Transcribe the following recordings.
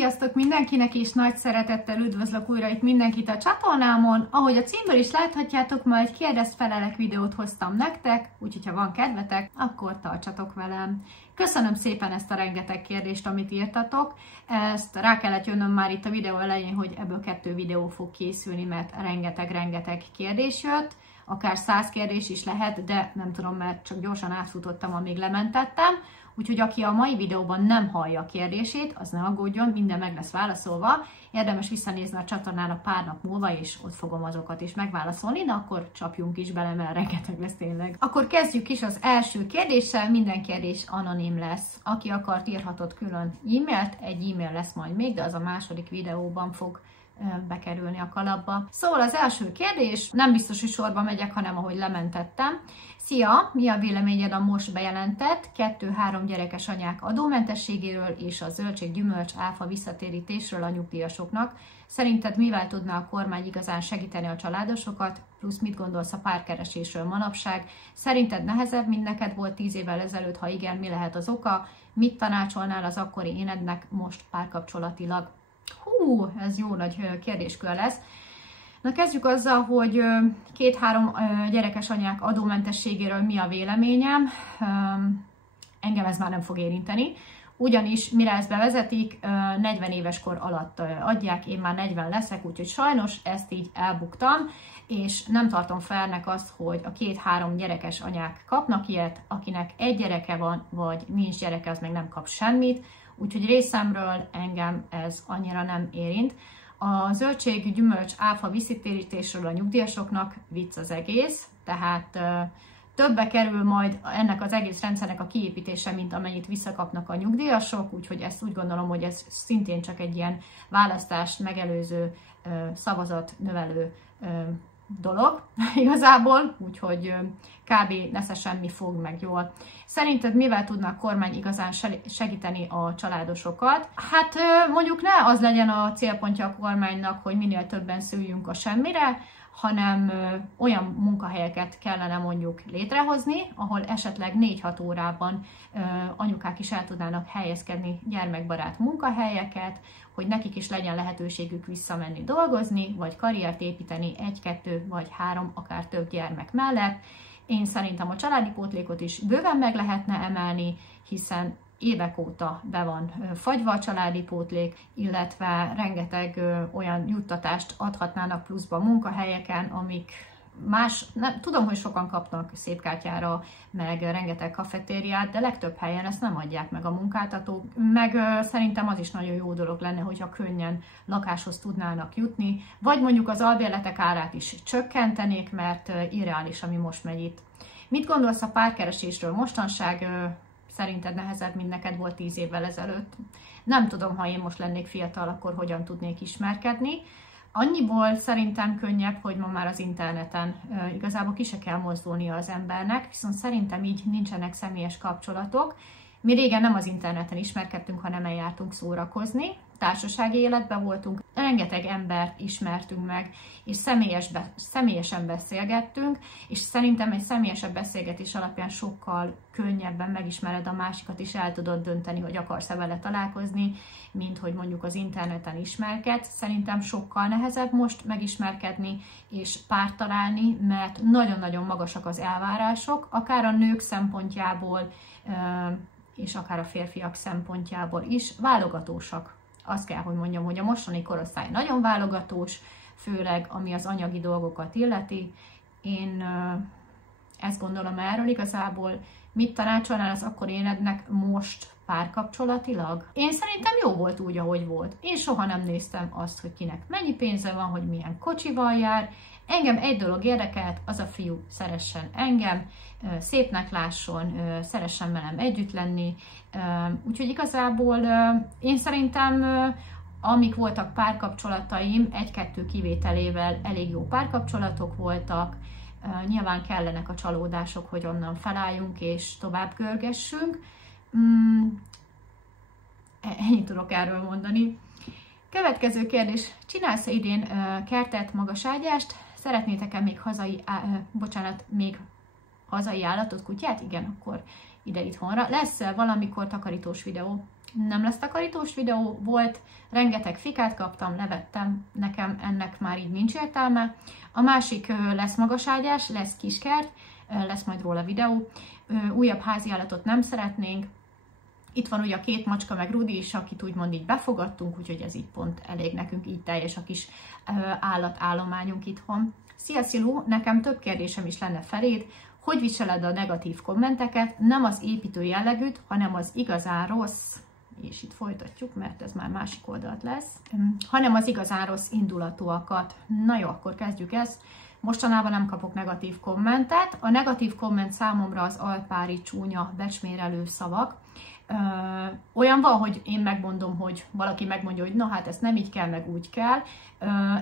Sziasztok mindenkinek, és nagy szeretettel üdvözlök újra itt mindenkit a csatornámon. Ahogy a címből is láthatjátok, ma egy kérdezd-felelek videót hoztam nektek, úgyhogy ha van kedvetek, akkor tartsatok velem. Köszönöm szépen ezt a rengeteg kérdést, amit írtatok. Ezt rá kellett jönnöm már itt a videó elején, hogy ebből 2 videó fog készülni, mert rengeteg kérdés jött. Akár 100 kérdés is lehet, de nem tudom, mert csak gyorsan átfutottam, amíg lementettem. Úgyhogy aki a mai videóban nem hallja a kérdését, az ne aggódjon, minden meg lesz válaszolva. Érdemes visszanézni a csatornának pár nap múlva, és ott fogom azokat is megválaszolni, de akkor csapjunk is bele, mert rengeteg lesz tényleg. Akkor kezdjük is az első kérdéssel, minden kérdés anonim lesz. Aki akart, írhatott külön e-mailt, egy e-mail lesz majd még, de az a második videóban fog bekerülni a kalapba. Szóval az első kérdés, nem biztos, hogy sorba megyek, hanem ahogy lementettem. Szia! Mi a véleményed a most bejelentett 2-3 gyerekes anyák adómentességéről és a zöldség-gyümölcs áfa visszatérítésről a nyugdíjasoknak? Szerinted mivel tudna a kormány igazán segíteni a családosokat? Plusz mit gondolsz a párkeresésről manapság? Szerinted nehezebb, mint neked volt 10 évvel ezelőtt? Ha igen, mi lehet az oka? Mit tanácsolnál az akkori énednek most párkapcsolatilag? Hú, ez jó nagy kérdéskör lesz. Na kezdjük azzal, hogy 2-3 gyerekes anyák adómentességéről mi a véleményem. Engem ez már nem fog érinteni, ugyanis mire ezt bevezetik, 40 éves kor alatt adják, én már 40 leszek, úgyhogy sajnos ezt így elbuktam, és nem tartom felnek azt, hogy a 2-3 gyerekes anyák kapnak ilyet, akinek egy gyereke van, vagy nincs gyereke, az meg nem kap semmit, úgyhogy részemről engem ez annyira nem érint. A zöldség-gyümölcs áfa visszatérítésről a nyugdíjasoknak vicc az egész, tehát többe kerül majd ennek az egész rendszernek a kiépítése, mint amennyit visszakapnak a nyugdíjasok, úgyhogy ezt úgy gondolom, hogy ez szintén csak egy ilyen választást megelőző, szavazat növelő dolog igazából, úgyhogy kb. Nesze semmi fog meg jól. Szerinted mivel tudna a kormány igazán segíteni a családosokat? Hát mondjuk ne az legyen a célpontja a kormánynak, hogy minél többen szüljünk a semmire, hanem olyan munkahelyeket kellene mondjuk létrehozni, ahol esetleg 4-6 órában anyukák is el tudnának helyezkedni gyermekbarát munkahelyeket, hogy nekik is legyen lehetőségük visszamenni dolgozni, vagy karriert építeni 1-2 vagy 3, akár több gyermek mellett. Én szerintem a családi pótlékot is bőven meg lehetne emelni, hiszen évek óta be van fagyva a csáládi pótlék, illetve rengeteg olyan juttatást adhatnának pluszba munkahelyeken, amik más, nem, tudom, hogy sokan kapnak szépkártyára, meg rengeteg kafetériát, de legtöbb helyen ezt nem adják meg a munkáltatók, meg szerintem az is nagyon jó dolog lenne, hogyha könnyen lakáshoz tudnának jutni, vagy mondjuk az albérletek árát is csökkentenék, mert irreális, ami most megy itt. Mit gondolsz a párkeresésről mostanság? Szerinted nehezebb, mint neked volt 10 évvel ezelőtt? Nem tudom, ha én most lennék fiatal, akkor hogyan tudnék ismerkedni. Annyiból szerintem könnyebb, hogy ma már az interneten igazából ki se kell mozdulnia az embernek, viszont szerintem így nincsenek személyes kapcsolatok. Mi régen nem az interneten ismerkedtünk, hanem eljártunk szórakozni, társasági életben voltunk, rengeteg embert ismertünk meg, és személyesen beszélgettünk, és szerintem egy személyesebb beszélgetés alapján sokkal könnyebben megismered a másikat, és el tudod dönteni, hogy akarsz-e vele találkozni, mint hogy mondjuk az interneten ismerkedsz. Szerintem sokkal nehezebb most megismerkedni és párt találni, mert nagyon-nagyon magasak az elvárások, akár a nők szempontjából, és akár a férfiak szempontjából is válogatósak. Azt kell, hogy mondjam, hogy a mostani korosztály nagyon válogatós, főleg ami az anyagi dolgokat illeti. Én ezt gondolom erről igazából. Mit tanácsolnál az akkori énednek most párkapcsolatilag? Én szerintem jó volt úgy, ahogy volt. Én soha nem néztem azt, hogy kinek mennyi pénze van, hogy milyen kocsival jár. Engem egy dolog érdekelt, az a fiú szeressen engem, szépnek lásson, szeressen velem együtt lenni. Úgyhogy igazából én szerintem, amik voltak párkapcsolataim, 1-2 kivételével elég jó párkapcsolatok voltak. Nyilván kellenek a csalódások, hogy onnan felálljunk és tovább görgessünk. Ennyit tudok erről mondani. Következő kérdés. Csinálsz-e idén kertet, magaságyást? Szeretnétek-e még hazai állatot, kutyát? Igen, akkor ide itthonra. Lesz valamikor takarítós videó. Nem lesz takarítós videó, volt, rengeteg fikát kaptam, levettem, nekem ennek már így nincs értelme. A másik lesz magaságyás, lesz kiskert, lesz majd róla videó. Újabb háziállatot nem szeretnénk. Itt van ugye a 2 macska meg Rudi is, akit úgymond így befogadtunk, úgyhogy ez így pont elég nekünk, így teljes a kis állatállományunk itthon. Szia Szilu, nekem több kérdésem is lenne feléd. Hogy viseled a negatív kommenteket? Nem az építő jellegűt, hanem az igazán rossz, és itt folytatjuk, mert ez már másik oldalt lesz, hanem az igazán rossz indulatúakat. Na jó, akkor kezdjük ezt. Mostanában nem kapok negatív kommentet. A negatív komment számomra az alpári csúnya becsmérelő szavak. Olyan van, hogy én megmondom, hogy valaki megmondja, hogy na hát ezt nem így kell, meg úgy kell.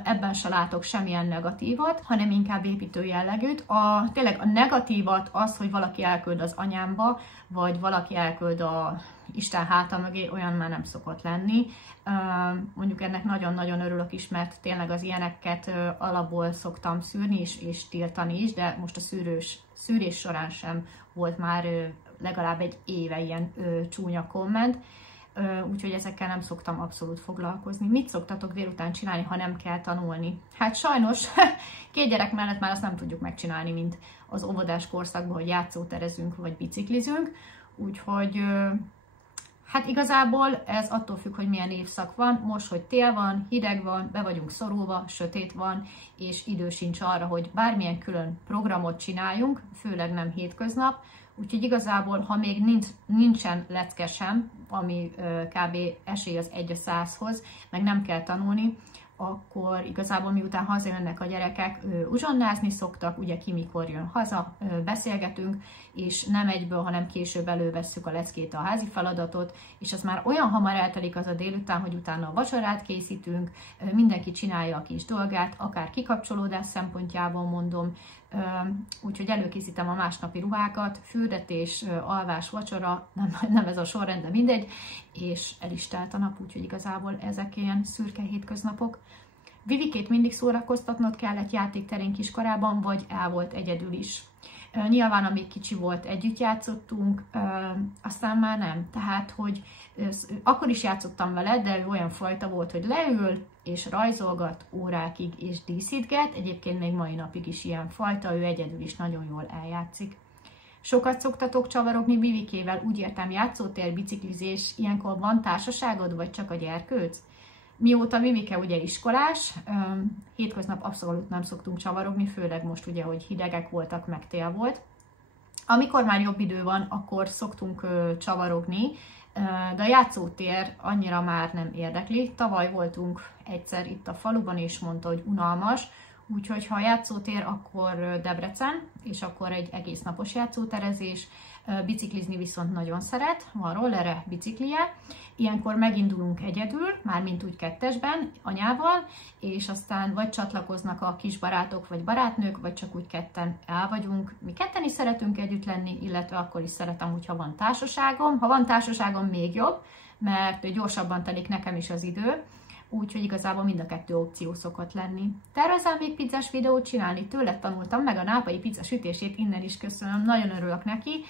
Ebben se látok semmilyen negatívat, hanem inkább építő jellegűt. Tényleg a negatívat az, hogy valaki elküld az anyámba, vagy valaki elküld a Isten háta mögé, olyan már nem szokott lenni. Mondjuk ennek nagyon-nagyon örülök is, mert tényleg az ilyeneket alapból szoktam szűrni és tiltani is, de most a szűrés során sem volt már legalább egy éve ilyen csúnya komment, úgyhogy ezekkel nem szoktam abszolút foglalkozni. Mit szoktatok délután csinálni, ha nem kell tanulni? Hát sajnos 2 gyerek mellett már azt nem tudjuk megcsinálni, mint az óvodás korszakban, hogy játszóterezünk vagy biciklizünk, úgyhogy hát igazából ez attól függ, hogy milyen évszak van. Most, hogy tél van, hideg van, be vagyunk szorulva, sötét van, és idő sincs arra, hogy bármilyen külön programot csináljunk, főleg nem hétköznap. Úgyhogy igazából, ha még nincsen lecke sem, ami kb. Esély az 1/100-hoz, meg nem kell tanulni, akkor igazából miután hazajönnek a gyerekek, uzsonnázni szoktak, ugye ki mikor jön haza, beszélgetünk, és nem egyből, hanem később elővesszük a leckét, a házi feladatot, és az már olyan hamar eltelik az a délután, hogy utána a vacsorát készítünk, mindenki csinálja a kis dolgát, akár kikapcsolódás szempontjából mondom, úgyhogy előkészítem a másnapi ruhákat, fürdetés, alvás, vacsora, nem ez a sorrend, de mindegy, és el is telt a nap, úgyhogy igazából ezek ilyen szürke hétköznapok. Vivikét mindig szórakoztatnod kellett játékterén kiskorában, vagy el volt egyedül is? Nyilván, amíg kicsi volt, együtt játszottunk, aztán már nem. Tehát, hogy akkor is játszottam vele, de ő olyan fajta volt, hogy leül, és rajzolgat órákig, és díszítget. Egyébként még mai napig is ilyen fajta, ő egyedül is nagyon jól eljátszik. Sokat szoktatok csavarogni Vivikével, úgy értem játszótér, biciklizés, ilyenkor van társaságod, vagy csak a gyerkőc? Mióta Vivike ugye iskolás, hétköznap abszolút nem szoktunk csavarogni, főleg most ugye, hogy hidegek voltak, meg tél volt. Amikor már jobb idő van, akkor szoktunk csavarogni, de a játszótér annyira már nem érdekli. Tavaly voltunk egyszer itt a faluban, és mondta, hogy unalmas, úgyhogy ha a játszótér, akkor Debrecen, és akkor egy egész napos játszóterezés. Biciklizni viszont nagyon szeret, van rollere, biciklije. Ilyenkor megindulunk egyedül, mármint úgy 2-esben, anyával, és aztán vagy csatlakoznak a kis barátok vagy barátnők, vagy csak úgy 2-en el vagyunk. Mi 2-en is szeretünk együtt lenni, illetve akkor is szeretem, hogyha van társaságom. Ha van társaságom, még jobb, mert gyorsabban telik nekem is az idő. Úgyhogy igazából mind a 2 opció szokott lenni. Tervezel még pizzás videót csinálni? Tőle tanultam meg a nápai pizza sütését, innen is köszönöm, nagyon örülök neki.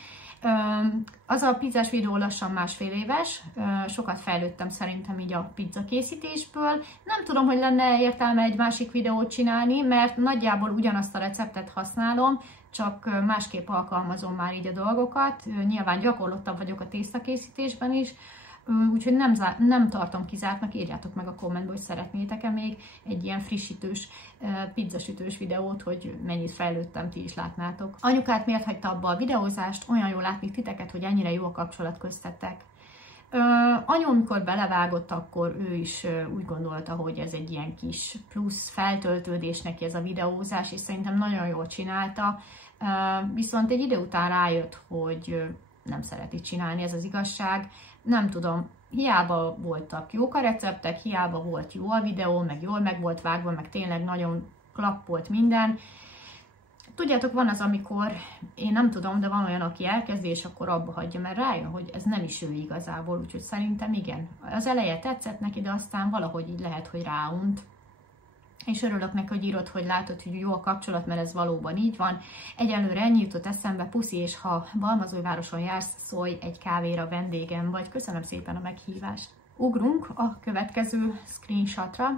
Az a pizzás videó lassan 1,5 éves, sokat fejlődtem szerintem így a pizza készítésből. Nem tudom, hogy lenne értelme egy másik videót csinálni, mert nagyjából ugyanazt a receptet használom, csak másképp alkalmazom már így a dolgokat. Nyilván gyakorlottabb vagyok a tésztakészítésben is, úgyhogy nem tartom kizártnak, írjátok meg a kommentbe, hogy szeretnétek-e még egy ilyen frissítős, pizzasütős videót, hogy mennyit fejlődtem, ti is látnátok. Anyukát miért hagyta abba a videózást? Olyan jól látni titeket, hogy ennyire jó a kapcsolat köztetek. Anyu, amikor belevágott, akkor ő is úgy gondolta, hogy ez egy ilyen kis plusz feltöltődés neki ez a videózás, és szerintem nagyon jól csinálta. Viszont egy idő után rájött, hogy nem szereti csinálni, ez az igazság. Nem tudom, hiába voltak jók a receptek, hiába volt jó a videó, meg jól meg volt vágva, meg tényleg nagyon klappolt minden. Tudjátok, van az, amikor én nem tudom, de van olyan, aki elkezdi, és akkor abba hagyja, mert rájön, hogy ez nem is ő igazából, úgyhogy szerintem igen. Az eleje tetszett neki, de aztán valahogy így lehet, hogy ráunt. és örülök neki, hogy írod, hogy látod, hogy jó a kapcsolat, mert ez valóban így van. Egyelőre ennyi jutott eszembe, puszi, és ha Balmazújvároson jársz, szólj egy kávéra, vendégem vagy. Köszönöm szépen a meghívást. Ugrunk a következő screenshotra.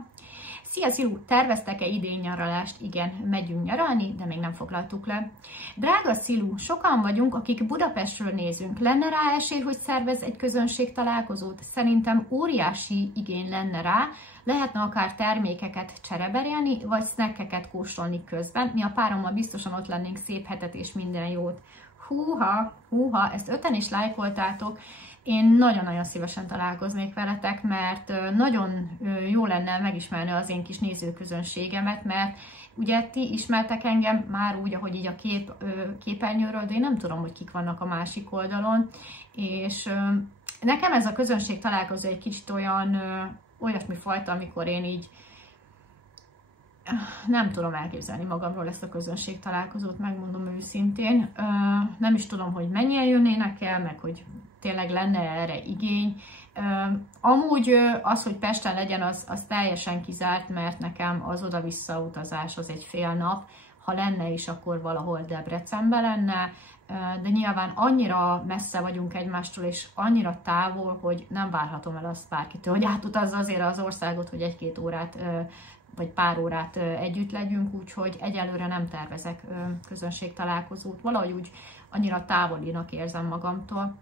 Szia Szilu, terveztek-e idén nyaralást? Igen, megyünk nyaralni, de még nem foglaltuk le. Drága Szilu, sokan vagyunk, akik Budapestről nézünk. Lenne rá esély, hogy szervez egy közönség találkozót? Szerintem óriási igény lenne rá. Lehetne akár termékeket csereberélni, vagy snackeket kóstolni közben. Mi a párommal biztosan ott lennénk, szép hetet és minden jót. Húha, ezt 5-en is lájkoltátok. Én nagyon-nagyon szívesen találkoznék veletek, mert nagyon jó lenne megismerni az én kis nézőközönségemet, mert ugye ti ismertek engem már úgy, ahogy így a képernyőről, de én nem tudom, hogy kik vannak a másik oldalon, és nekem ez a közönség találkozó egy kicsit olyan olyasmi fajta, amikor én így nem tudom elképzelni magamról ezt a közönség találkozót, megmondom őszintén. Nem is tudom, hogy mennyien jönnének el, meg hogy tényleg lenne erre igény. Amúgy az, hogy Pesten legyen, az teljesen kizárt, mert nekem az oda-vissza utazás az egy fél nap. Ha lenne is, akkor valahol Debrecenben lenne, de nyilván annyira messze vagyunk egymástól, és annyira távol, hogy nem várhatom el azt bárkitől, hogy átutazza azért az országot, hogy 1-2 órát vagy pár órát együtt legyünk, úgyhogy egyelőre nem tervezek közönségtalálkozót. Valahogy úgy annyira távolinak érzem magamtól.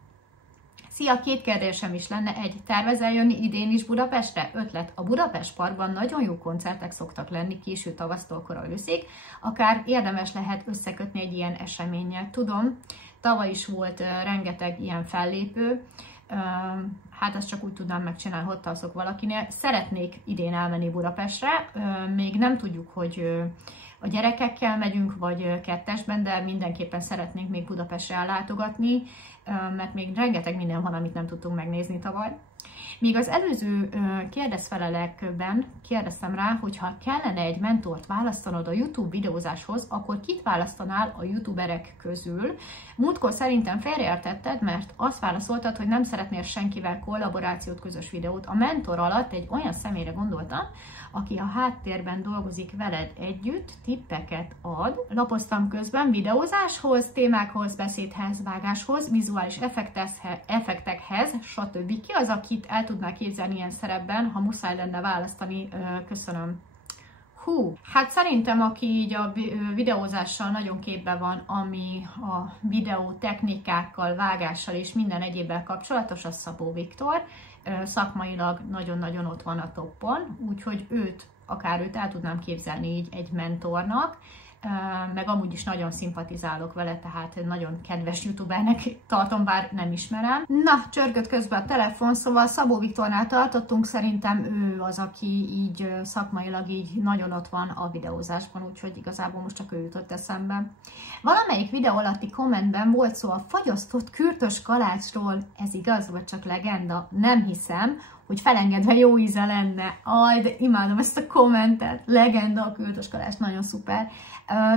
Szia, 2 kérdésem is lenne. 1. Tervezel jönni idén is Budapestre? Ötlet. A Budapest Parkban nagyon jó koncertek szoktak lenni késő tavasztól kora őszig, akár érdemes lehet összekötni egy ilyen eseménnyel. Tudom, tavaly is volt rengeteg ilyen fellépő, hát azt csak úgy tudnám megcsinálni, hogy találszok valakinél. Szeretnék idén elmenni Budapestre, még nem tudjuk, hogy a gyerekekkel megyünk, vagy kettesben, de mindenképpen szeretnénk még Budapestre ellátogatni, mert még rengeteg minden van, amit nem tudtunk megnézni tavaly. Míg az előző kérdezfelelekben kérdeztem rá, hogy ha kellene egy mentort választanod a YouTube videózáshoz, akkor kit választanál a youtuberek közül? Múltkor szerintem félreértetted, mert azt válaszoltad, hogy nem szeretnél senkivel kollaborációt, közös videót. A mentor alatt egy olyan személyre gondoltam, aki a háttérben dolgozik veled együtt, tippeket ad. Lapoztam közben videózáshoz, témákhoz, beszédhez, vágáshoz, vizuális effektekhez, stb. Ki az, akit el tudnál képzelni ilyen szerepben, ha muszáj lenne választani? Köszönöm. Hát szerintem, aki így a videózással nagyon képben van, ami a videó technikákkal, vágással és minden egyébbel kapcsolatos, az Szabó Viktor. Szakmailag nagyon-nagyon ott van a toppon, úgyhogy akár őt el tudnám képzelni így egy mentornak, meg amúgy is nagyon szimpatizálok vele, tehát nagyon kedves youtubernek tartom, bár nem ismerem. Na, csörgött közben a telefon, szóval Szabó Viktornál tartottunk, szerintem ő az, aki így szakmailag így nagyon ott van a videózásban, úgyhogy igazából most csak ő jutott eszembe. Valamelyik videó alatti kommentben volt szó a fagyasztott kürtös kalácsról, ez igaz, vagy csak legenda? Nem hiszem, hogy felengedve jó íze lenne. Aj, de imádom ezt a kommentet. Legenda a kürtös kalács, nagyon szuper.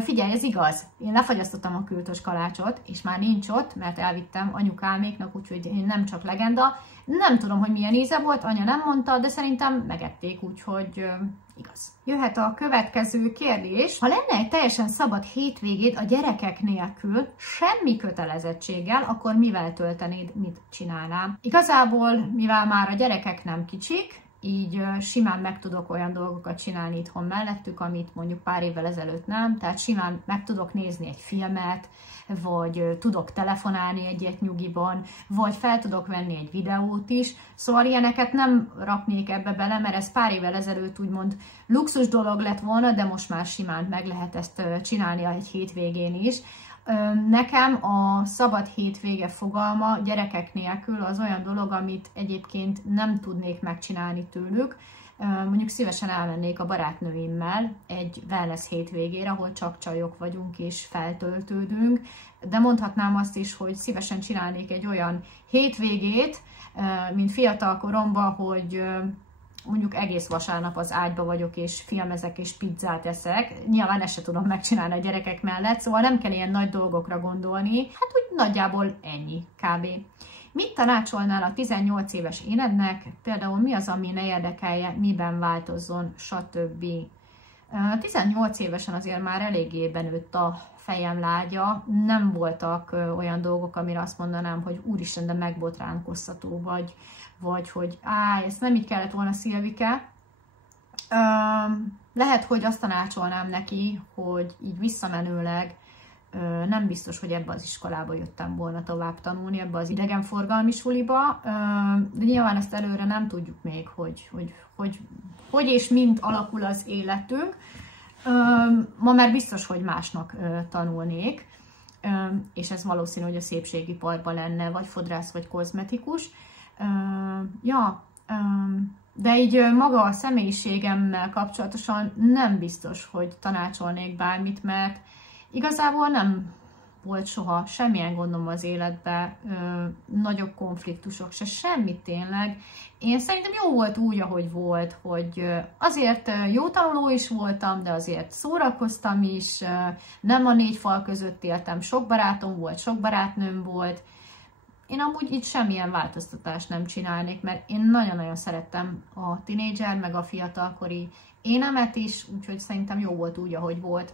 Figyelj, ez igaz. Én lefagyasztottam a kürtös kalácsot, és már nincs ott, mert elvittem anyukáméknak, úgyhogy én nem csak legenda. Nem tudom, hogy milyen íze volt, anya nem mondta, de szerintem megették, úgyhogy igaz. Jöhet a következő kérdés. Ha lenne egy teljesen szabad hétvégéd a gyerekek nélkül, semmi kötelezettséggel, akkor mivel töltenéd, mit csinálnál? Igazából, mivel már a gyerekek nem kicsik, így simán meg tudok olyan dolgokat csinálni itthon mellettük, amit mondjuk pár évvel ezelőtt nem, tehát simán meg tudok nézni egy filmet, vagy tudok telefonálni egyet nyugiban, vagy fel tudok venni egy videót is, szóval ilyeneket nem raknék ebbe bele, mert ez pár évvel ezelőtt úgymond luxus dolog lett volna, de most már simán meg lehet ezt csinálni egy hétvégén is. Nekem a szabad hétvége fogalma gyerekek nélkül az olyan dolog, amit egyébként nem tudnék megcsinálni tőlük. Mondjuk szívesen elmennék a barátnőimmel egy wellness hétvégére, ahol csak csajok vagyunk és feltöltődünk, de mondhatnám azt is, hogy szívesen csinálnék egy olyan hétvégét, mint fiatal koromban, hogy mondjuk egész vasárnap az ágyba vagyok, és filmezek, és pizzát eszek. Nyilván ezt se tudom megcsinálni a gyerekek mellett, szóval nem kell ilyen nagy dolgokra gondolni. Hát úgy nagyjából ennyi, kb. Mit tanácsolnál a 18 éves énednek? Például mi az, ami ne érdekelje, miben változzon, stb. 18 évesen azért már eléggé benőtt a fejem lágya, nem voltak olyan dolgok, amire azt mondanám, hogy úristen, de megbotránkoztató, vagy hogy ezt nem így kellett volna, Szilvike. Lehet, hogy azt tanácsolnám neki, hogy így visszamenőleg nem biztos, hogy ebbe az iskolába jöttem volna tovább tanulni, ebbe az idegenforgalmi suliba, de nyilván ezt előre nem tudjuk még, hogy és mint alakul az életünk. Ma már biztos, hogy másnak tanulnék, és ez valószínű, hogy a szépségiparban lenne, vagy fodrász, vagy kozmetikus. De így maga a személyiségemmel kapcsolatosan nem biztos, hogy tanácsolnék bármit, mert igazából nem volt soha semmilyen gondom az életben, nagyobb konfliktusok, semmit tényleg. Én szerintem jó volt úgy, ahogy volt, hogy azért jó tanuló is voltam, de azért szórakoztam is, nem a 4 fal között éltem, sok barátom volt, sok barátnőm volt. Én amúgy itt semmilyen változtatást nem csinálnék, mert én nagyon-nagyon szerettem a tinédzser, meg a fiatalkori énemet is, úgyhogy szerintem jó volt úgy, ahogy volt.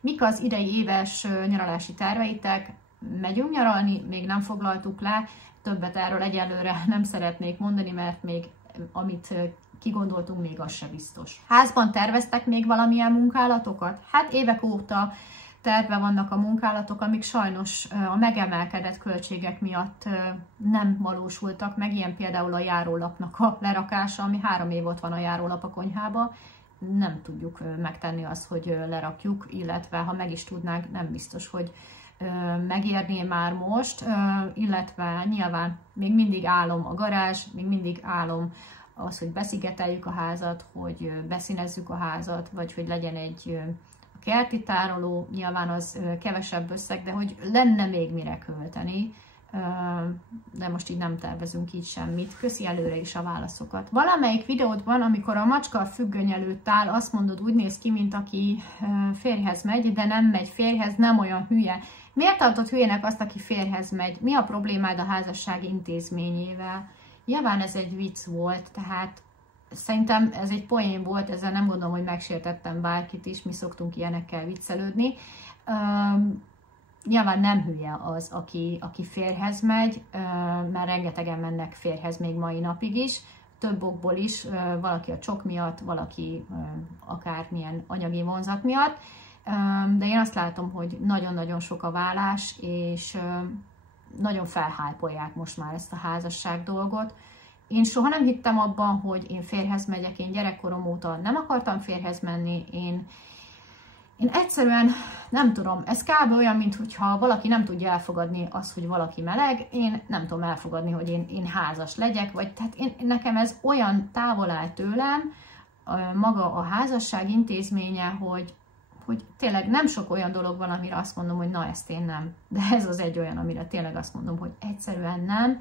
Mik az idei éves nyaralási terveitek? Megyünk nyaralni, még nem foglaltuk le, többet erről egyelőre nem szeretnék mondani, mert még amit kigondoltunk, még az se biztos. Házban terveztek még valamilyen munkálatokat? Hát évek óta terve vannak a munkálatok, amik sajnos a megemelkedett költségek miatt nem valósultak meg, ilyen például a járólapnak a lerakása, ami 3 év ott van a járólap a konyhába. Nem tudjuk megtenni azt, hogy lerakjuk, illetve ha meg is tudnánk, nem biztos, hogy megérné már most, illetve nyilván még mindig álom a garázs, még mindig álom az, hogy beszigeteljük a házat, hogy beszínezzük a házat, vagy hogy legyen egy kerti tároló, nyilván az kevesebb összeg, de hogy lenne még mire költeni, de most így nem tervezünk így semmit. Köszi előre is a válaszokat. Valamelyik videódban, amikor a macska a függöny előtt áll, azt mondod, úgy néz ki, mint aki férjhez megy, de nem megy férjhez, nem olyan hülye. Miért tartod hülyének azt, aki férjhez megy? Mi a problémád a házasság intézményével? Nyilván ez egy vicc volt, tehát szerintem ez egy poén volt, ezzel nem gondolom, hogy megsértettem bárkit is, mi szoktunk ilyenekkel viccelődni. Nyilván nem hülye az, aki férjhez megy, mert rengetegen mennek férjhez még mai napig is, több okból is, valaki a csok miatt, valaki akármilyen anyagi vonzat miatt, de én azt látom, hogy nagyon-nagyon sok a vállás, és nagyon felhájpolják most már ezt a házasság dolgot. Én soha nem hittem abban, hogy én férjhez megyek, én gyerekkorom óta nem akartam férjhez menni, én egyszerűen nem tudom, ez kb. Olyan, mintha valaki nem tudja elfogadni azt, hogy valaki meleg, én nem tudom elfogadni, hogy én házas legyek, vagy tehát nekem ez olyan távol áll tőlem, maga a házasság intézménye, hogy tényleg nem sok olyan dolog van, amire azt mondom, hogy na ezt én nem. De ez az egy olyan, amire tényleg azt mondom, hogy egyszerűen nem.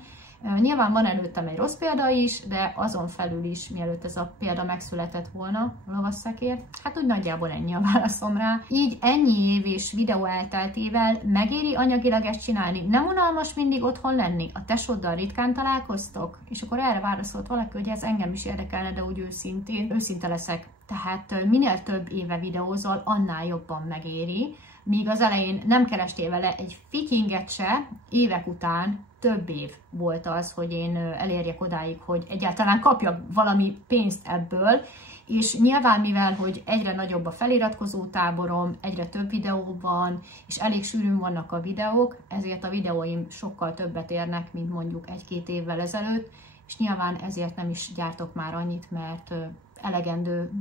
Nyilván van előttem egy rossz példa is, de azon felül is, mielőtt ez a példa megszületett volna, a lovasszekért, hát úgy nagyjából ennyi a válaszom rá. Így ennyi év és videó elteltével megéri anyagilag ezt csinálni? Nem unalmas mindig otthon lenni? A tesóddal ritkán találkoztok? És akkor erre válaszolt valaki, hogy ez engem is érdekelne, de úgy őszinte leszek. Tehát minél több éve videózol, annál jobban megéri. Míg az elején nem kerestél vele egy fityinget se, évek után több év volt az, hogy én elérjek odáig, hogy egyáltalán kapjak valami pénzt ebből, és nyilván mivel, hogy egyre nagyobb a feliratkozó táborom, egyre több videó van, és elég sűrűn vannak a videók, ezért a videóim sokkal többet érnek, mint mondjuk 1-2 évvel ezelőtt, és nyilván ezért nem is gyártok már annyit, mert elegendő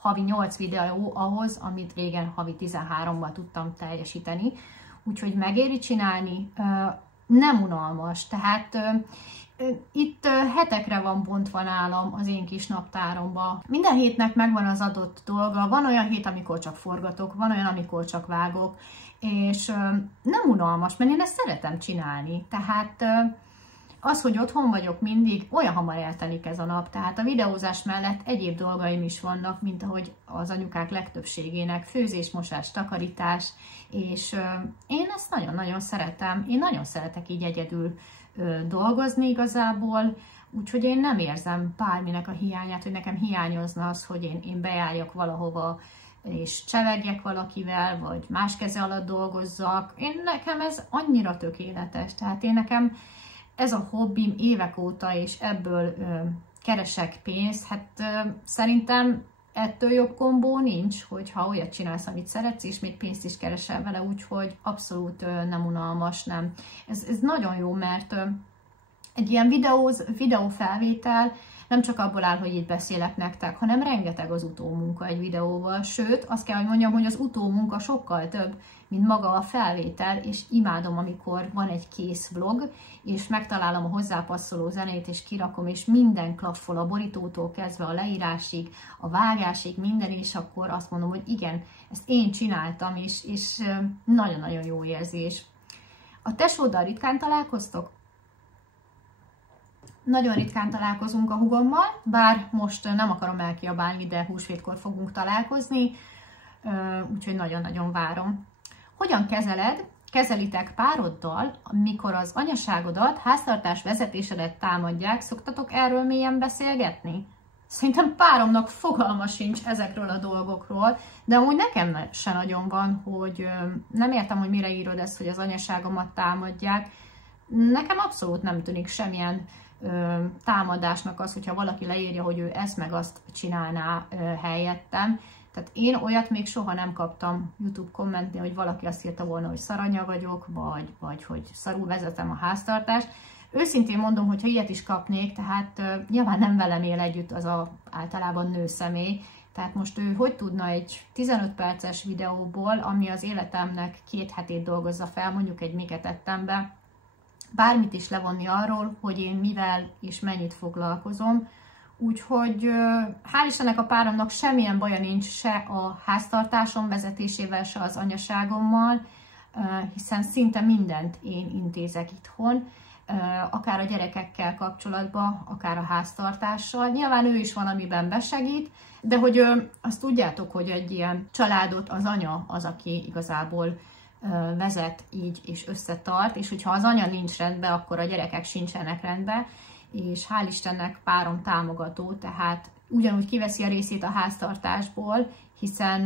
havi 8 videó ahhoz, amit régen havi 13-ban tudtam teljesíteni. Úgyhogy megéri csinálni, nem unalmas. Tehát itt hetekre van bontva nálam az én kis naptáromba. Minden hétnek megvan az adott dolga. Van olyan hét, amikor csak forgatok, van olyan, amikor csak vágok, és nem unalmas, mert én ezt szeretem csinálni. Tehát az, hogy otthon vagyok mindig, olyan hamar eltelik ez a nap, tehát a videózás mellett egyéb dolgaim is vannak, mint ahogy az anyukák legtöbbségének, főzés, mosás, takarítás, és én ezt nagyon-nagyon szeretem, én nagyon szeretek így egyedül dolgozni igazából, úgyhogy én nem érzem bárminek a hiányát, hogy nekem hiányozna az, hogy én bejárjak valahova és csevegjek valakivel, vagy más keze alatt dolgozzak. Nekem ez annyira tökéletes, tehát nekem ez a hobbim évek óta, és ebből keresek pénzt, hát szerintem ettől jobb kombó nincs, hogyha olyat csinálsz, amit szeretsz, és még pénzt is keresel vele, úgyhogy abszolút nem unalmas, nem. Ez nagyon jó, mert egy ilyen videófelvétel nem csak abból áll, hogy itt beszélek nektek, hanem rengeteg az utómunka egy videóval, sőt, azt kell, hogy mondjam, hogy az utómunka sokkal több, mint maga a felvétel, és imádom, amikor van egy kész vlog, és megtalálom a hozzápasszoló zenét, és kirakom, és minden klaffol, a borítótól kezdve a leírásig, a vágásig, minden, és akkor azt mondom, hogy igen, ezt én csináltam, és nagyon-nagyon jó érzés. A tesóddal ritkán találkoztok? Nagyon ritkán találkozunk a húgommal, bár most nem akarom elkiabálni, de húsvétkor fogunk találkozni, úgyhogy nagyon-nagyon várom. Hogyan kezelitek pároddal, mikor az anyaságodat, háztartás vezetésedet támadják, szoktatok erről mélyen beszélgetni? Szerintem páromnak fogalma sincs ezekről a dolgokról, de amúgy nekem se nagyon van, hogy nem értem, hogy mire írod ezt, hogy az anyaságomat támadják. Nekem abszolút nem tűnik semmilyen támadásnak az, hogyha valaki leírja, hogy ő ezt meg azt csinálná helyettem. Tehát én olyat még soha nem kaptam YouTube kommentnél, hogy valaki azt írta volna, hogy szaranya vagyok, vagy hogy szarul vezetem a háztartást. Őszintén mondom, hogy ha ilyet is kapnék, tehát nyilván nem velem él együtt az általában nőszemély, tehát most ő hogy tudna egy 15 perces videóból, ami az életemnek 2 hetét dolgozza fel, mondjuk egy miket ettem be, bármit is levonni arról, hogy én mivel és mennyit foglalkozom. Úgyhogy hál' Istennek a páromnak semmilyen baja nincs se a háztartásom vezetésével, se az anyaságommal, hiszen szinte mindent én intézek itthon, akár a gyerekekkel kapcsolatban, akár a háztartással. Nyilván ő is van, amiben besegít, de hogy azt tudjátok, hogy egy ilyen családot az anya az, aki igazából vezet így és összetart, és hogyha az anya nincs rendben, akkor a gyerekek sincsenek rendben, és hál' Istennek párom támogató, tehát ugyanúgy kiveszi a részét a háztartásból, hiszen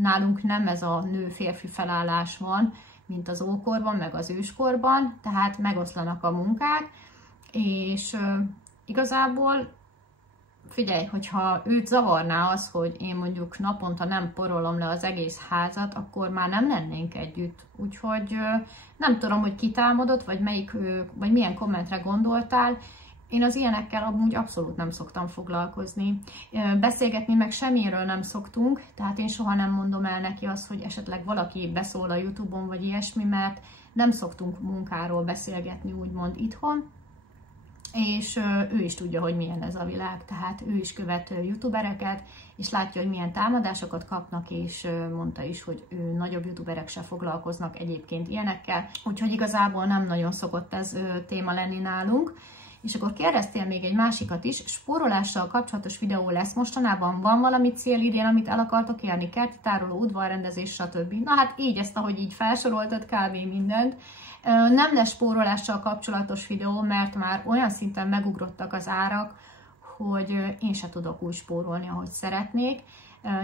nálunk nem ez a nő-férfi felállás van, mint az ókorban, meg az őskorban, tehát megoszlanak a munkák, és igazából figyelj, hogyha őt zavarná az, hogy én mondjuk naponta nem porolom le az egész házat, akkor már nem lennénk együtt. Úgyhogy nem tudom, hogy ki támadott, vagy milyen kommentre gondoltál. Én az ilyenekkel amúgy abszolút nem szoktam foglalkozni. Beszélgetni meg semmiről nem szoktunk, tehát én soha nem mondom el neki azt, hogy esetleg valaki beszól a YouTube-on, vagy ilyesmi, mert nem szoktunk munkáról beszélgetni, úgymond itthon. És ő is tudja, hogy milyen ez a világ, tehát ő is követ youtubereket, és látja, hogy milyen támadásokat kapnak, és mondta is, hogy nagyobb youtuberek se foglalkoznak egyébként ilyenekkel, úgyhogy igazából nem nagyon szokott ez téma lenni nálunk. És akkor kérdeztél még egy másikat is, spórolással kapcsolatos videó lesz mostanában, van valami cél idén, amit el akartok érni, kerti tároló, udvarrendezés, stb. Na hát így ezt, ahogy így felsoroltad, kb. Mindent. Nem lesz spórolással kapcsolatos videó, mert már olyan szinten megugrottak az árak, hogy én se tudok úgy spórolni, ahogy szeretnék.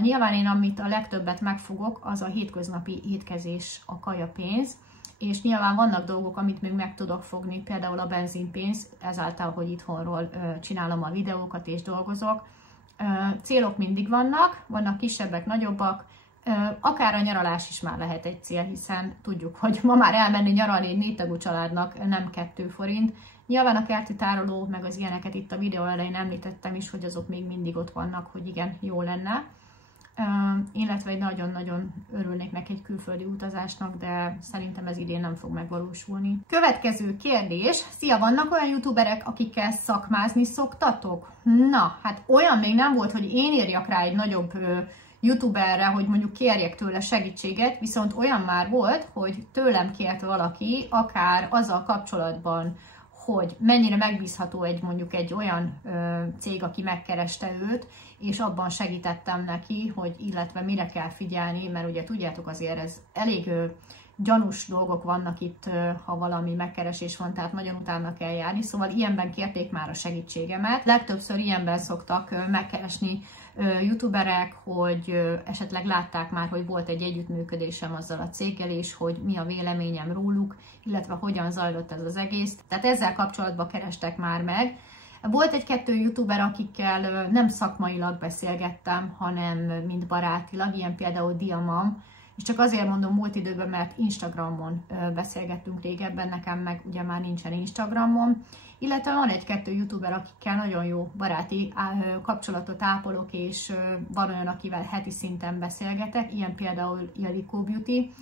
Nyilván én, amit a legtöbbet megfogok, az a hétköznapi étkezés, a kajapénz, és nyilván vannak dolgok, amit még meg tudok fogni, például a benzinpénz, ezáltal, hogy itthonról csinálom a videókat és dolgozok. Célok mindig vannak kisebbek, nagyobbak, akár a nyaralás is már lehet egy cél, hiszen tudjuk, hogy ma már elmenni nyaralni egy 4 tagú családnak nem 2 forint. Nyilván a kerti tároló, meg az ilyeneket itt a videó elején említettem is, hogy azok még mindig ott vannak, hogy igen, jó lenne. Illetve nagyon-nagyon örülnék neki egy külföldi utazásnak, de szerintem ez idén nem fog megvalósulni. Következő kérdés. Szia, vannak olyan youtuberek, akikkel szakmázni szoktatok? Na, hát olyan még nem volt, hogy én írjak rá egy nagyobb youtuberre, hogy mondjuk kérjek tőle segítséget, viszont olyan már volt, hogy tőlem kért valaki, akár azzal kapcsolatban, hogy mennyire megbízható mondjuk egy olyan cég, aki megkereste őt, és abban segítettem neki, hogy illetve mire kell figyelni, mert ugye tudjátok, azért ez elég gyanús dolgok vannak itt, ha valami megkeresés van, tehát nagyon utána kell járni, szóval ilyenben kérték már a segítségemet. Legtöbbször ilyenben szoktak megkeresni youtuberek, hogy esetleg látták már, hogy volt egy együttműködésem azzal a céggel is, hogy mi a véleményem róluk, illetve hogyan zajlott ez az egész. Tehát ezzel kapcsolatban kerestek már meg. Volt egy-kettő youtuber, akikkel nem szakmailag beszélgettem, hanem mint barátilag, ilyen például Diamam, és csak azért mondom múlt időben, mert Instagramon beszélgettünk régebben, nekem meg ugye már nincsen Instagramon, illetve van egy-kettő youtuber, akikkel nagyon jó baráti kapcsolatot ápolok, és van olyan, akivel heti szinten beszélgetek, ilyen például Ildikó Beauty,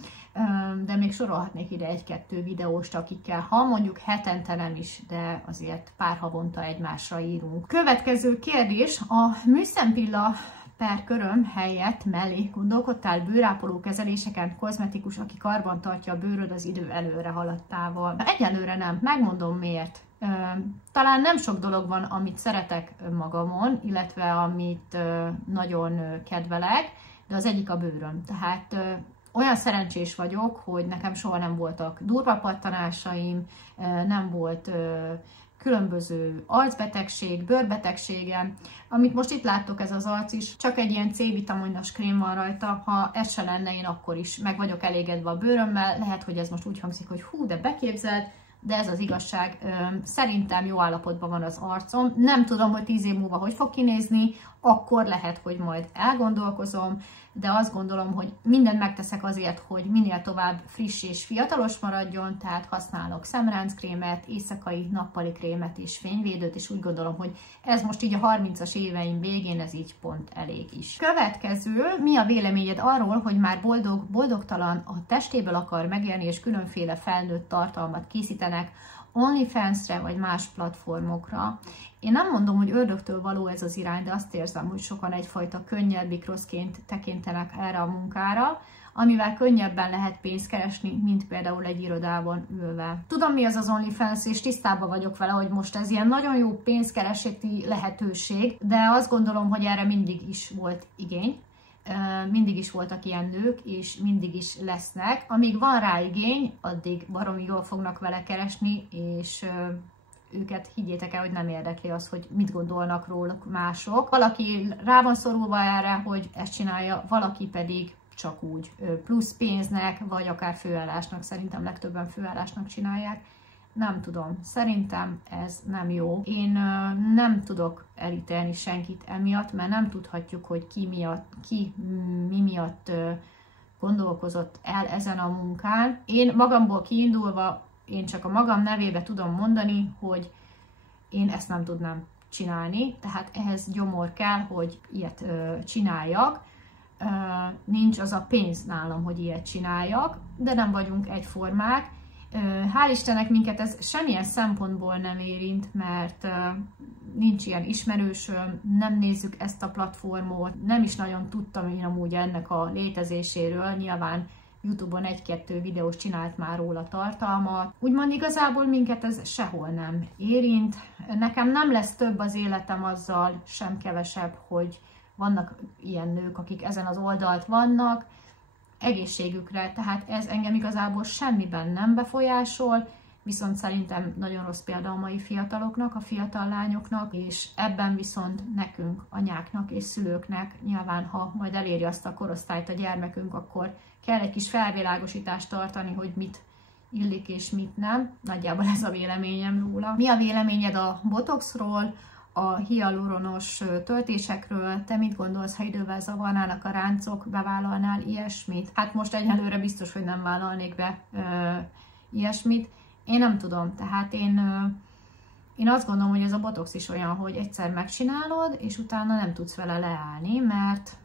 de még sorolhatnék ide egy-kettő videóst, akikkel, ha mondjuk hetente nem is, de azért pár havonta egymásra írunk. Következő kérdés, a műszempilla per köröm helyett mellé gondolkodtál bőrápoló kezeléseken, kozmetikus, aki karban tartja a bőröd az idő előre haladtával? Egyelőre nem, megmondom miért. Talán nem sok dolog van, amit szeretek magamon, illetve amit nagyon kedvelek, de az egyik a bőröm. Tehát olyan szerencsés vagyok, hogy nekem soha nem voltak durva pattanásaim, nem volt különböző arcbetegség, bőrbetegségem. Amit most itt láttok, ez az arc is, csak egy ilyen C-vitaminos krém van rajta, ha ez se lenne, én akkor is meg vagyok elégedve a bőrömmel. Lehet, hogy ez most úgy hangzik, hogy hú, de beképzeld, de ez az igazság. Szerintem jó állapotban van az arcom. Nem tudom, hogy 10 év múlva hogy fog kinézni, akkor lehet, hogy majd elgondolkozom, de azt gondolom, hogy mindent megteszek azért, hogy minél tovább friss és fiatalos maradjon, tehát használok szemránckrémet, éjszakai nappali krémet és fényvédőt, és úgy gondolom, hogy ez most így a 30-as éveim végén, ez így pont elég is. Következő, mi a véleményed arról, hogy már boldogtalan a testéből akar megélni, és különféle felnőtt tartalmat készítenek OnlyFans-re vagy más platformokra? Én nem mondom, hogy ördögtől való ez az irány, de azt érzem, hogy sokan egyfajta könnyebbik rosszként tekintenek erre a munkára, amivel könnyebben lehet pénzt keresni, mint például egy irodában ülve. Tudom, mi az az OnlyFans, és tisztában vagyok vele, hogy most ez ilyen nagyon jó pénzkereseti lehetőség, de azt gondolom, hogy erre mindig is volt igény. Mindig is voltak ilyen nők, és mindig is lesznek. Amíg van rá igény, addig baromi jól fognak vele keresni, és őket higgyétek el, hogy nem érdekli az, hogy mit gondolnak róluk mások. Valaki rá van szorulva erre, hogy ezt csinálja, valaki pedig csak úgy plusz pénznek, vagy akár főállásnak, szerintem legtöbben főállásnak csinálják. Nem tudom, szerintem ez nem jó. Én nem tudok elítélni senkit emiatt, mert nem tudhatjuk, hogy ki mi miatt gondolkozott el ezen a munkán. Én magamból kiindulva, én csak a magam nevébe tudom mondani, hogy én ezt nem tudnám csinálni, tehát ehhez gyomor kell, hogy ilyet csináljak. Nincs az a pénz nálam, hogy ilyet csináljak, de nem vagyunk egyformák. Hál' Istennek minket ez semmilyen szempontból nem érint, mert nincs ilyen ismerősöm, nem nézzük ezt a platformot, nem is nagyon tudtam én amúgy ennek a létezéséről, nyilván YouTube-on egy-kettő videós csinált már róla tartalmat. Úgymond igazából minket ez sehol nem érint. Nekem nem lesz több az életem azzal, sem kevesebb, hogy vannak ilyen nők, akik ezen az oldalt vannak, egészségükre, tehát ez engem igazából semmiben nem befolyásol, viszont szerintem nagyon rossz példa a mai fiataloknak, a fiatal lányoknak, és ebben viszont nekünk, anyáknak és szülőknek, nyilván ha majd eléri azt a korosztályt a gyermekünk, akkor kell egy kis felvilágosítást tartani, hogy mit illik és mit nem. Nagyjából ez a véleményem róla. Mi a véleményed a botoxról, a hialuronos töltésekről? Te mit gondolsz, ha idővel zavarnának a ráncok, bevállalnál ilyesmit? Hát most egyelőre biztos, hogy nem vállalnék be ilyesmit. Én nem tudom, tehát én azt gondolom, hogy ez a botox is olyan, hogy egyszer megcsinálod, és utána nem tudsz vele leállni,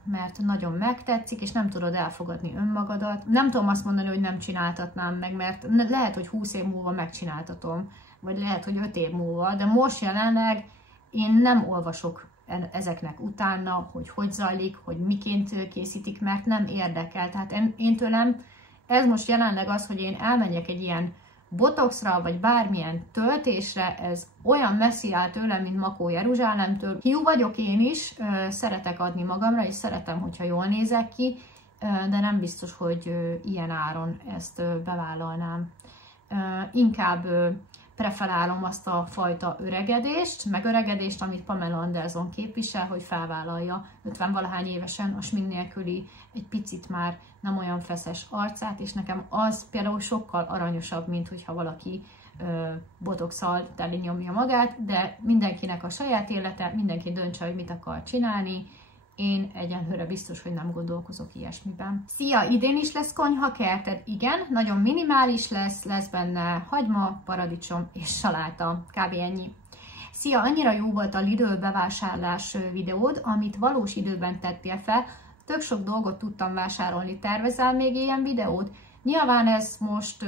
mert nagyon megtetszik, és nem tudod elfogadni önmagadat. Nem tudom azt mondani, hogy nem csináltatnám meg, mert lehet, hogy 20 év múlva megcsináltatom, vagy lehet, hogy 5 év múlva, de most jelenleg én nem olvasok ezeknek utána, hogy zajlik, hogy miként készítik, mert nem érdekel. Tehát én tőlem ez most jelenleg az, hogy én elmenjek egy ilyen botoxra, vagy bármilyen töltésre, ez olyan messzi áll tőlem, mint Makó Jeruzsálemtől. Hiú vagyok én is, szeretek adni magamra, és szeretem, hogyha jól nézek ki, de nem biztos, hogy ilyen áron ezt bevállalnám. Inkább preferálom azt a fajta öregedést, megöregedést, amit Pamela Anderson képvisel, hogy felvállalja 50-valahány évesen a smink nélküli, egy picit már nem olyan feszes arcát, és nekem az például sokkal aranyosabb, mint hogyha valaki botoxal teli nyomja magát, de mindenkinek a saját élete, mindenki döntse, hogy mit akar csinálni. Én egyenlőre biztos, hogy nem gondolkozok ilyesmiben. Szia! Idén is lesz konyhakerted? Igen, nagyon minimális lesz benne hagyma, paradicsom és saláta. Kb. Ennyi. Szia! Annyira jó volt a Lidl bevásárlás videód, amit valós időben tettél fel. Tök sok dolgot tudtam vásárolni. Tervezel még ilyen videót? Nyilván ez most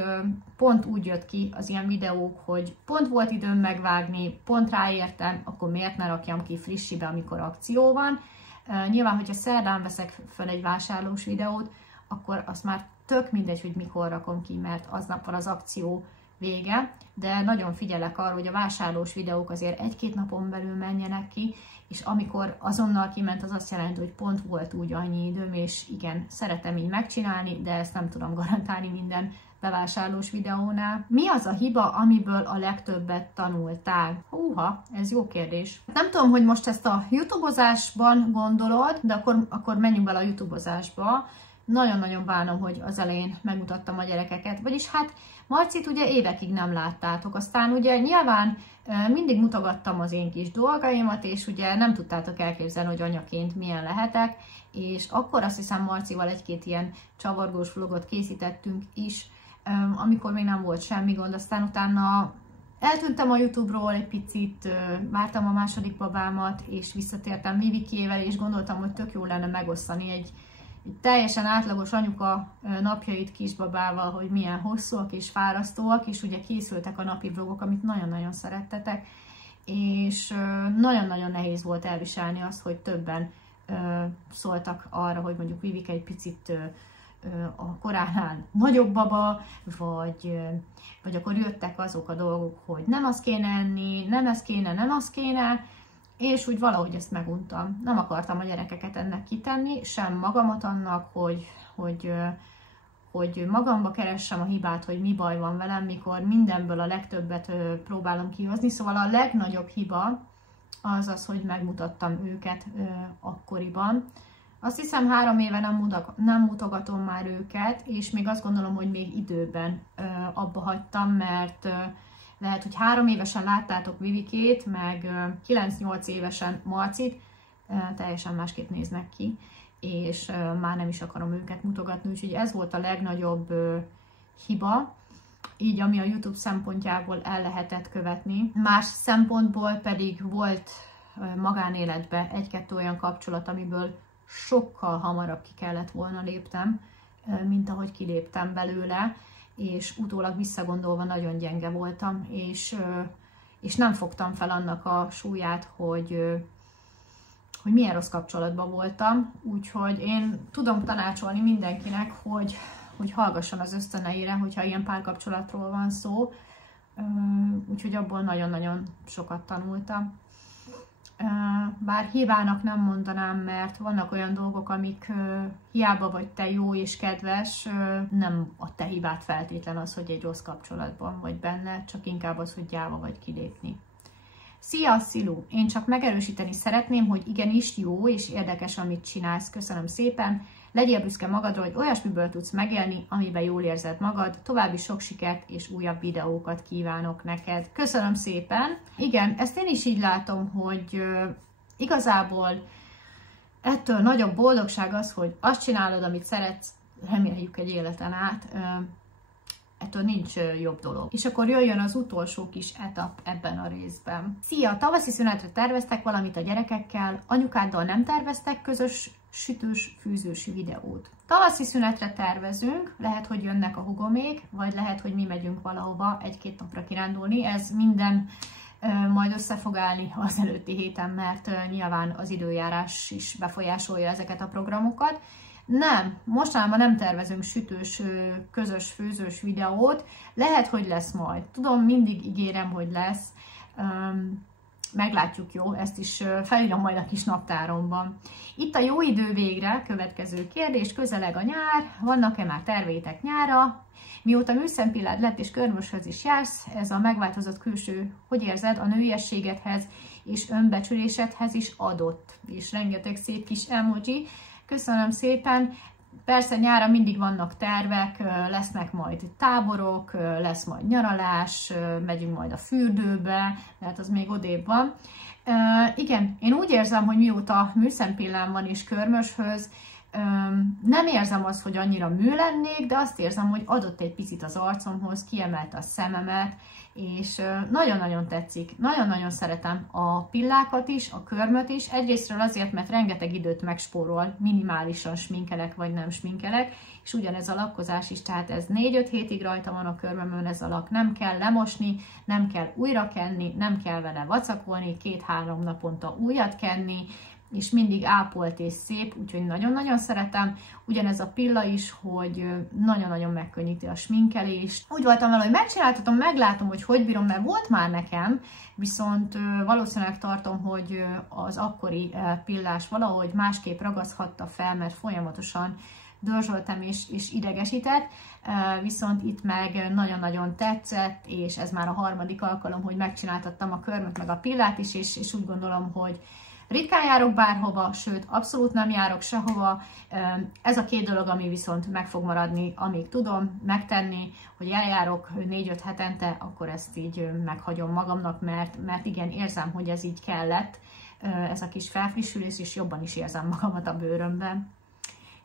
pont úgy jött ki az ilyen videók, hogy pont volt időm megvágni, pont ráértem, akkor miért ne rakjam ki frissibe, amikor akció van. Nyilván, hogyha szerdán veszek fel egy vásárlós videót, akkor azt már tök mindegy, hogy mikor rakom ki, mert aznap van az akció vége, de nagyon figyelek arra, hogy a vásárlós videók azért 1-2 napon belül menjenek ki, és amikor azonnal kiment, az azt jelenti, hogy pont volt úgy annyi időm, és igen, szeretem így megcsinálni, de ezt nem tudom garantálni minden bevásárlós videónál. Mi az a hiba, amiből a legtöbbet tanultál? Húha, ez jó kérdés. Nem tudom, hogy most ezt a YouTube-ozásban gondolod, de akkor menjünk bele a YouTube-ozásba. Nagyon-nagyon bánom, hogy az elején megmutattam a gyerekeket, vagyis hát Marcit ugye évekig nem láttátok, aztán ugye nyilván mindig mutogattam az én kis dolgaimat, és ugye nem tudtátok elképzelni, hogy anyaként milyen lehetek, és akkor azt hiszem Marcival 1-2 ilyen csavargós vlogot készítettünk is, amikor még nem volt semmi gond, aztán utána eltűntem a YouTube-ról egy picit, vártam a második babámat, és visszatértem Vivikével, és gondoltam, hogy tök jó lenne megosztani egy teljesen átlagos anyuka napjait kisbabával, hogy milyen hosszúak és fárasztóak, és ugye készültek a napi vlogok, amit nagyon-nagyon szerettetek, és nagyon-nagyon nehéz volt elviselni azt, hogy többen szóltak arra, hogy mondjuk Vivike egy picit a koránál nagyobb baba, vagy akkor jöttek azok a dolgok, hogy nem azt kéne enni, nem ez kéne, nem azt kéne, és úgy valahogy ezt meguntam. Nem akartam a gyerekeket ennek kitenni, sem magamat annak, hogy magamba keressem a hibát, hogy mi baj van velem, mikor mindenből a legtöbbet próbálom kihozni. Szóval a legnagyobb hiba az az, hogy megmutattam őket akkoriban. Azt hiszem 3 éve nem mutogatom már őket, és még azt gondolom, hogy még időben abba hagytam, mert lehet, hogy 3 évesen láttátok Vivikét, meg 9-8 évesen Marcit, teljesen másképp néznek ki, és már nem is akarom őket mutogatni, úgyhogy ez volt a legnagyobb hiba, így ami a YouTube szempontjából el lehetett követni. Más szempontból pedig volt magánéletben 1-2 olyan kapcsolat, amiből sokkal hamarabb ki kellett volna léptem, mint ahogy kiléptem belőle, és utólag visszagondolva nagyon gyenge voltam, és nem fogtam fel annak a súlyát, hogy milyen rossz kapcsolatban voltam. Úgyhogy én tudom tanácsolni mindenkinek, hogy hallgasson az ösztöneire, hogyha ilyen párkapcsolatról van szó. Úgyhogy abból nagyon-nagyon sokat tanultam. Bár hibának nem mondanám, mert vannak olyan dolgok, amik hiába vagy te jó és kedves, nem a te hibád feltétlen az, hogy egy rossz kapcsolatban vagy benne, csak inkább az, hogy gyáva vagy kilépni. Szia, Szilu! Én csak megerősíteni szeretném, hogy igenis jó és érdekes, amit csinálsz. Köszönöm szépen! Legyél büszke magadra, hogy olyasmiből tudsz megélni, amiben jól érzed magad. További sok sikert és újabb videókat kívánok neked. Köszönöm szépen! Igen, ezt én is így látom, hogy igazából ettől nagyobb boldogság az, hogy azt csinálod, amit szeretsz, reméljük egy életen át, ettől nincs jobb dolog. És akkor jöjjön az utolsó kis etap ebben a részben. Szia! Tavaszi szünetre terveztek valamit a gyerekekkel, anyukáddal nem terveztek közös sütős, fűzős videót. Tavaszi szünetre tervezünk, lehet, hogy jönnek a hugomék, vagy lehet, hogy mi megyünk valahova 1-2 napra kirándulni. Ez minden majd össze fog állni az előtti héten, mert nyilván az időjárás is befolyásolja ezeket a programokat. Nem, mostanában nem tervezünk sütős, közös, főzős videót. Lehet, hogy lesz majd. Tudom, mindig ígérem, hogy lesz. meglátjuk, jó, ezt is felírom majd a kis naptáromban. Itt a jó idő végre, következő kérdés, közeleg a nyár, vannak-e már terveitek nyára? Mióta műszempillád lett és körmöshöz is jársz, ez a megváltozott külső, hogy érzed, a nőiességedhez és önbecsülésedhez is adott. És rengeteg szép kis emoji. Köszönöm szépen! Persze nyára mindig vannak tervek, lesznek majd táborok, lesz majd nyaralás, megyünk majd a fürdőbe, tehát az még odébb van. Igen, én úgy érzem, hogy mióta műszempillám van és körmöshöz, nem érzem azt, hogy annyira mű lennék, de azt érzem, hogy adott egy picit az arcomhoz, kiemelte a szememet, és nagyon-nagyon tetszik. Nagyon-nagyon szeretem a pillákat is, a körmöt is. Egyrésztről azért, mert rengeteg időt megspórol, minimálisan sminkelek vagy nem sminkelek, és ugyanez a lakkozás is, tehát ez 4-5 hétig rajta van a körmömön ez a lak, nem kell lemosni, nem kell újra kenni, nem kell vele vacakolni, 2-3 naponta újat kenni, és mindig ápolt és szép, úgyhogy nagyon-nagyon szeretem. Ugyanez a pilla is, hogy nagyon-nagyon megkönnyíti a sminkelést. Úgy voltam vele, hogy megcsináltatom, meglátom, hogy bírom, mert volt már nekem, viszont valószínűleg tartom, hogy az akkori pillás valahogy másképp ragaszhatta fel, mert folyamatosan dörzsöltem és idegesített, viszont itt meg nagyon-nagyon tetszett, és ez már a 3. alkalom, hogy megcsináltattam a körmöt meg a pillát is, és úgy gondolom, hogy ritkán járok bárhova, sőt, abszolút nem járok sehova. Ez a 2 dolog, ami viszont meg fog maradni, amíg tudom megtenni, hogy eljárok 4-5 hetente, akkor ezt így meghagyom magamnak, mert igen, érzem, hogy ez így kellett, ez a kis felfrissülés, és jobban is érzem magamat a bőrömben.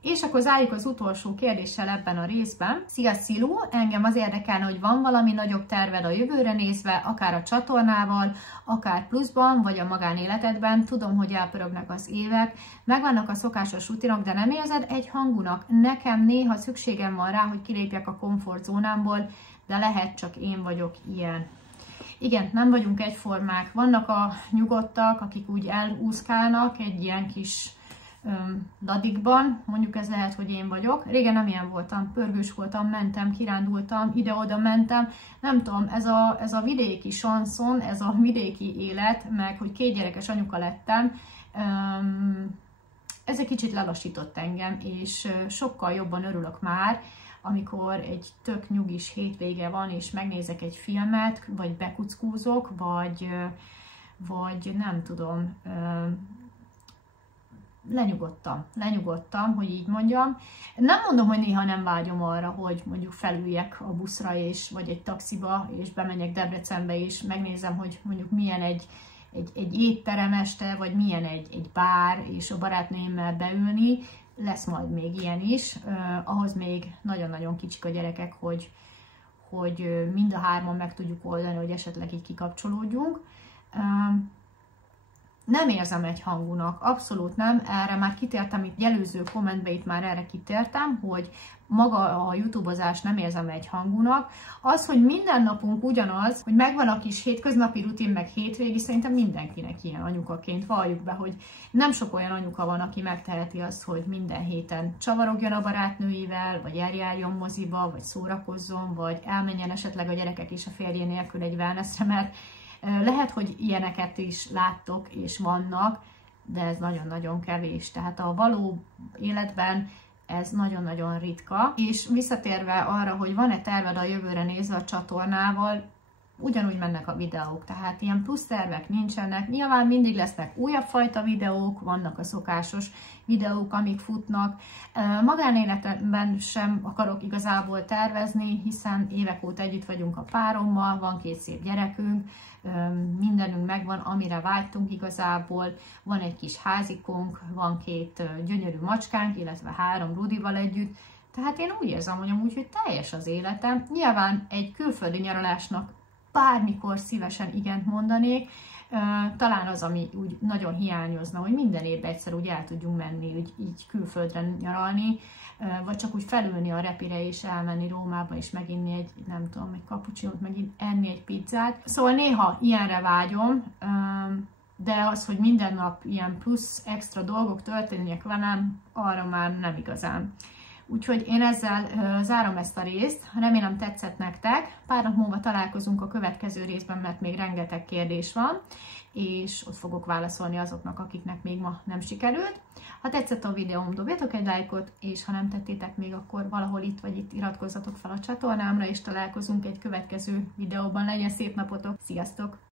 És akkor zárjuk az utolsó kérdéssel ebben a részben. Szia Szilu, engem az érdekelne, hogy van valami nagyobb terved a jövőre nézve, akár a csatornával, akár pluszban, vagy a magánéletedben. Tudom, hogy elpörögnek az évek, megvannak a szokásos rutinok, de nem érzed egyhangúnak? Nekem néha szükségem van rá, hogy kilépjek a komfortzónámból, de lehet csak én vagyok ilyen. Igen, nem vagyunk egyformák. Vannak a nyugodtak, akik úgy elúszkálnak egy ilyen kis dadikban, mondjuk ez lehet, hogy én vagyok. Régen nem ilyen voltam, pörgős voltam, mentem, kirándultam, ide-oda mentem. Nem tudom, ez a vidéki sanszon, ez a vidéki élet, meg hogy 2 gyerekes anyuka lettem, ez egy kicsit lelassított engem, és sokkal jobban örülök már, amikor egy tök nyugis hétvége van, és megnézek egy filmet, vagy bekuckúzok, vagy nem tudom, lenyugodtam, hogy így mondjam. Nem mondom, hogy néha nem vágyom arra, hogy mondjuk felüljek a buszra, vagy egy taxiba, és bemenjek Debrecenbe, és megnézem, hogy mondjuk milyen egy étterem este, vagy milyen egy bár, és a barátnőimmel beülni. Lesz majd még ilyen is. Ahhoz még nagyon-nagyon kicsik a gyerekek, hogy mind a 3-on meg tudjuk oldani, hogy esetleg így kikapcsolódjunk. Nem érzem egyhangúnak, abszolút nem, erre már kitértem, itt előző kommentbe itt már erre kitértem, hogy maga a youtubozás nem érzem egyhangúnak. Az, hogy minden napunk ugyanaz, hogy megvan a kis hétköznapi rutin, meg hétvégi, szerintem mindenkinek ilyen anyukaként, valljuk be, hogy nem sok olyan anyuka van, aki megteheti azt, hogy minden héten csavarogjon a barátnőivel, vagy eljárjon moziba, vagy szórakozzon, vagy elmenjen esetleg a gyerekek és a férje nélkül egy wellnessre, mert lehet, hogy ilyeneket is láttok és vannak, de ez nagyon-nagyon kevés. Tehát a való életben ez nagyon-nagyon ritka. És visszatérve arra, hogy van-e terved a jövőre nézve a csatornával, ugyanúgy mennek a videók, tehát ilyen plusz tervek nincsenek. Nyilván mindig lesznek újabb fajta videók, vannak a szokásos videók, amik futnak. Magánéletemben sem akarok igazából tervezni, hiszen évek óta együtt vagyunk a párommal, van 2 szép gyerekünk, mindenünk megvan, amire vágytunk igazából, van egy kis házikunk, van 2 gyönyörű macskánk, illetve 3 Rudival együtt, tehát én úgy érzem, hogy teljes az életem. Nyilván egy külföldi nyaralásnak bármikor szívesen igent mondanék, talán az, ami úgy nagyon hiányozna, hogy minden évben egyszer úgy el tudjunk menni, úgy így külföldre nyaralni, vagy csak úgy felülni a repire és elmenni Rómába és meginni egy, nem tudom, egy cappuccinót, megint enni egy pizzát. Szóval néha ilyenre vágyom, de az, hogy minden nap ilyen plusz extra dolgok történnek velem, arra már nem igazán. Úgyhogy én ezzel zárom ezt a részt, remélem tetszett nektek. Pár nap múlva találkozunk a következő részben, mert még rengeteg kérdés van, és ott fogok válaszolni azoknak, akiknek még ma nem sikerült. Ha tetszett a videóm, dobjatok egy lájkot, és ha nem tettétek még, akkor valahol itt vagy itt iratkozzatok fel a csatornámra, és találkozunk egy következő videóban. Legyen szép napotok, sziasztok!